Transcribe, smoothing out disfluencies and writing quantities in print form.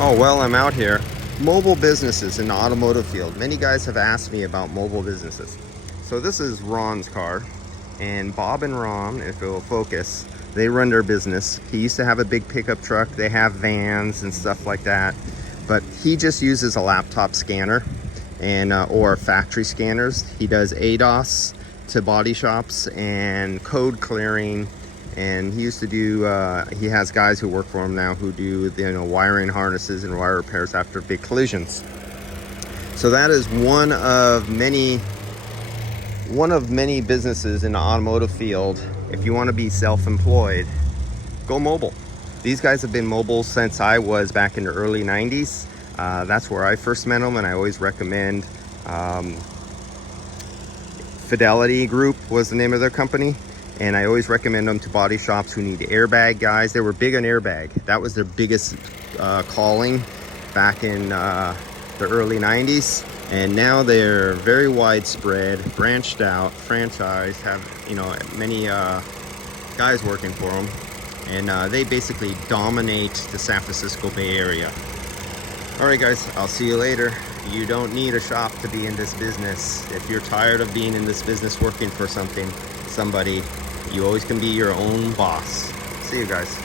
Oh, well, I'm out here. Mobile businesses in the automotive field. Many guys have asked me about mobile businesses. So this is Ron's car, and Bob and Ron, if it will focus, they run their business. He used to have a big pickup truck. They have vans and stuff like that, but he just uses a laptop scanner and or factory scanners. He does ADOS to body shops and code clearing. And he used to do, he has guys who work for him now who do, wiring harnesses and wire repairs after big collisions. So that is one of many businesses in the automotive field. If you want to be self-employed, go mobile. These guys have been mobile since I was back in the early 90s. That's where I first met them, and I always recommend Fidelity Group was the name of their company. And I always recommend them to body shops who need airbag guys. They were big on airbag. That was their biggest calling back in the early 90s. And now they're very widespread, branched out, franchised, have many guys working for them. And they basically dominate the San Francisco Bay Area. All right, guys, I'll see you later. You don't need a shop to be in this business. If you're tired of being in this business working for somebody, you always can be your own boss. See you guys.